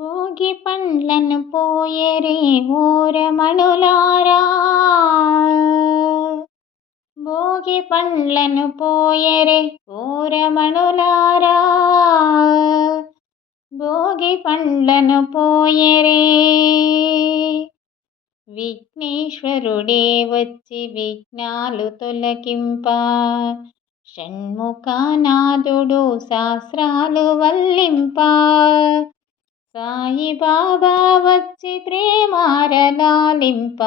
భోగి పండ్లను పోయరే ఓరమణులారా, భోగి పండ్లను పోయరే ఓరమణులారా, భోగి పండ్లను పోయరే. విఘ్నేశ్వరుడే వచ్చి విఘ్నాలు తొలగింప, షణ్ముఖనాథుడు శాస్త్రాలు వల్లింప, సాయిబాబా వచ్చి ప్రేమారలాలింప.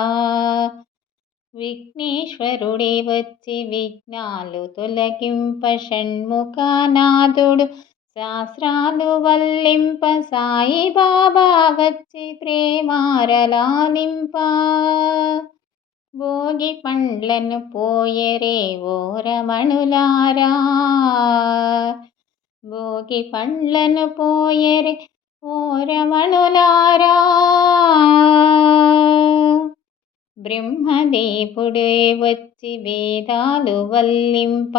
విఘ్నేశ్వరుడే వచ్చి విఘ్నాలు తొలగింప, షణ్ముఖనాథుడు శాస్త్రాలు వల్లింప, సాయిబాబా వచ్చి ప్రేమారలాలింప. భోగి పండ్లను పోయరే ఓరమణులారా, భోగి పండ్లను పోయరే ఓరమణులారా. బ్రహ్మదేవుడే వచ్చి వేదాలు వల్లింప,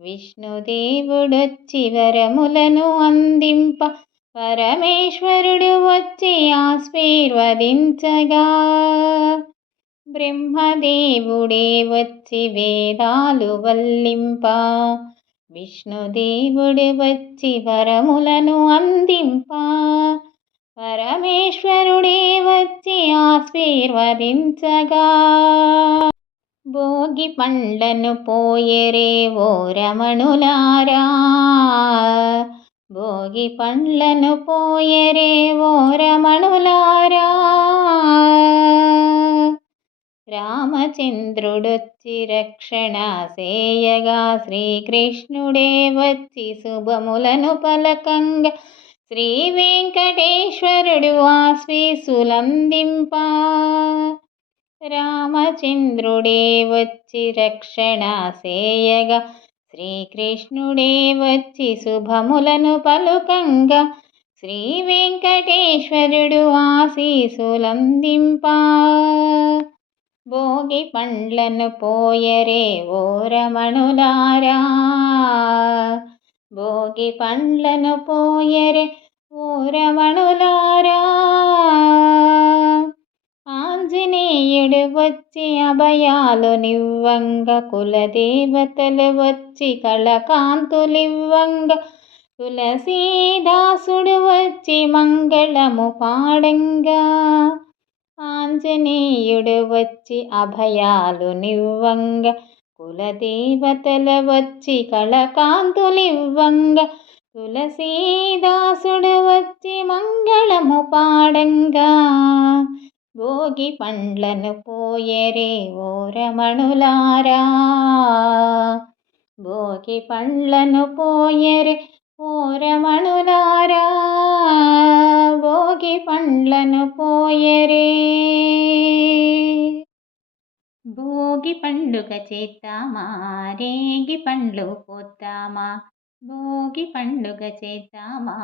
విష్ణుదేవుడొచ్చి వరములను అందింప, పరమేశ్వరుడు వచ్చి ఆశీర్వదించగా. బ్రహ్మదేవుడే వచ్చి వేదాలు వల్లింప, విష్ణుదేవుడు వచ్చి వరములను అందింప, పరమేశ్వరుడే వచ్చి ఆశీర్వదించగా. భోగి పండ్లను పోయరే ఓరమణులారా, భోగి పండ్లను పోయరే ఓరమణులారా. రామచంద్రుడొచ్చి రక్షణ సేయగా, శ్రీకృష్ణుడే వచ్చి శుభములను పలకంగా, శ్రీ వెంకటేశ్వరుడు ఆశీస్సులందింప. రామచంద్రుడే వచ్చి రక్షణ సేయగా, శ్రీకృష్ణుడే వచ్చి శుభములను పలుకంగా, శ్రీ వెంకటేశ్వరుడు ఆశీస్సులందింప. భోగి పండ్లను పోయరే ఓరమణులారా, భోగి పండ్లను పోయరే ఓరమణులారా. ఆంజనేయుడు వచ్చి అభయాలు నివ్వంగ, కులదేవతలు వచ్చి కళకాంతులివ్వంగ, తులసీదాసుడు వచ్చి మంగళము పాడంగా. ఆంజనేయుడు వచ్చి అభయాలు నివ్వంగ, కులదేవతల వచ్చి కళకాంతులివ్వంగ, తులసీదాసుడు వచ్చి మంగళము పాడంగా. భోగి పండ్లను పోయరే ఓరమణులారా, భోగి పండ్లను పోయరే ఓరమణులారా, భోగి పండ్లను పోయరే. భోగి పండుగ చేద్దామా, రేగి పండ్లు పోద్దామా, భోగి పండుగ చేద్దామా,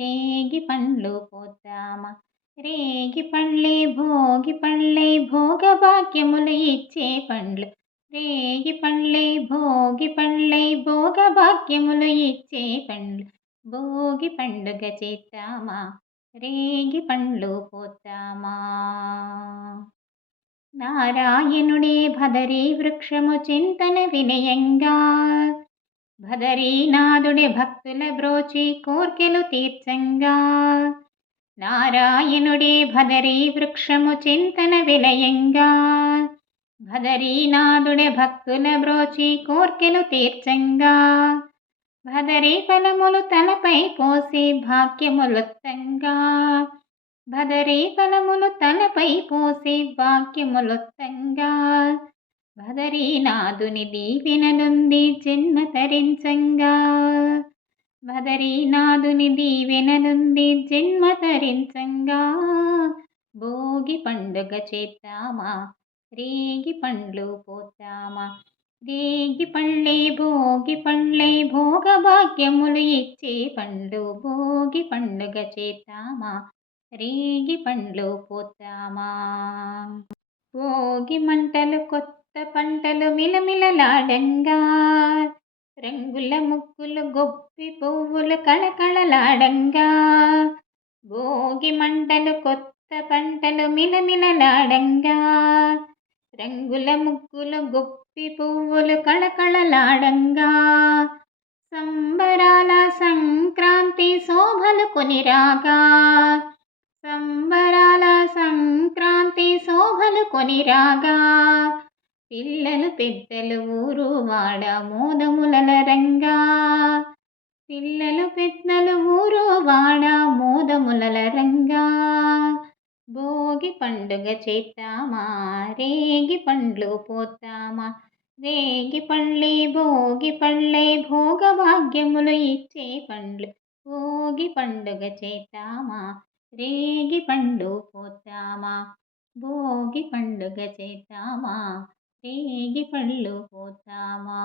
రేగి పండ్లు పోద్దామా. రేగి పండ్లే భోగి పండ్లే భోగభాగ్యములు ఇచ్చే పండ్లు, రేగి పండ్లే భోగి పండ్లే భోగభాగ్యములు ఇచ్చే పండ్లు. భోగి పండుగ చేద్దామా, రేగి పండ్లు పోద్దామా. నారాయణుడే భదరీ వృక్షము చింతన వినయంగా, భదరీనాథుడే భక్తుల బ్రోచి కోర్కెలు తీర్చంగా. నారాయణుడే భదరీ వృక్షము చింతన విలయంగా, భదరీనాథుడే భక్తుల బ్రోచి కోర్కెలు తీర్చంగా. భదరీ ఫలములు తలపై పోసి భాగ్యములొత్తంగా, భదరీ ఫలములు తలపై పోసి భాగ్యములొత్తంగా. భదరీనాథుని దీవెనలుంది జన్మ తరించంగా, భదరీనాథుని దీవెనలుంది జన్మ తరించంగా. భోగి పండుగ చేద్దామా, రేగి పండ్లు పోద్దామా. రేగి పండ్లే భోగి పండ్లే భోగభాగ్యములు ఇచ్చే పండ్లు, భోగి పండుగ చేద్దామా, రేగి పండ్లు పోద్దామా. భోగి మంటలు కొత్త పంటలు మిలమిలలాడంగా, రంగుల ముగ్గులు గొప్పి పువ్వులు కళకళలాడంగా. భోగి మంటలు కొత్త పంటలు మిలమిలలాడంగా, రంగుల ముగ్గులు గొప్పి పువ్వులు కళకళలాడంగా, సంబరాల సంక్రాంతి శోభలు కొనిరాగా, సంబరాల సంక్రాంతి శోభలు కొనిరాగా, పిల్లలు పెద్దలు ఊరు వాడ మోదములలరంగా, పిల్లలు పెద్దలు ఊరు వాడ మోదములలరంగా, భోగి పండుగ చేద్దామా రేగి పండ్లు పోద్దామా, రేగి పళ్ళే భోగి పళ్ళే భోగభాగ్యములు ఇచ్చే పండ్లు, భోగి పండుగ చేద్దామా రేగి పండు పోద్దామా, భోగి పండుగ చేద్దామా రేగి పళ్ళు పోద్దామా.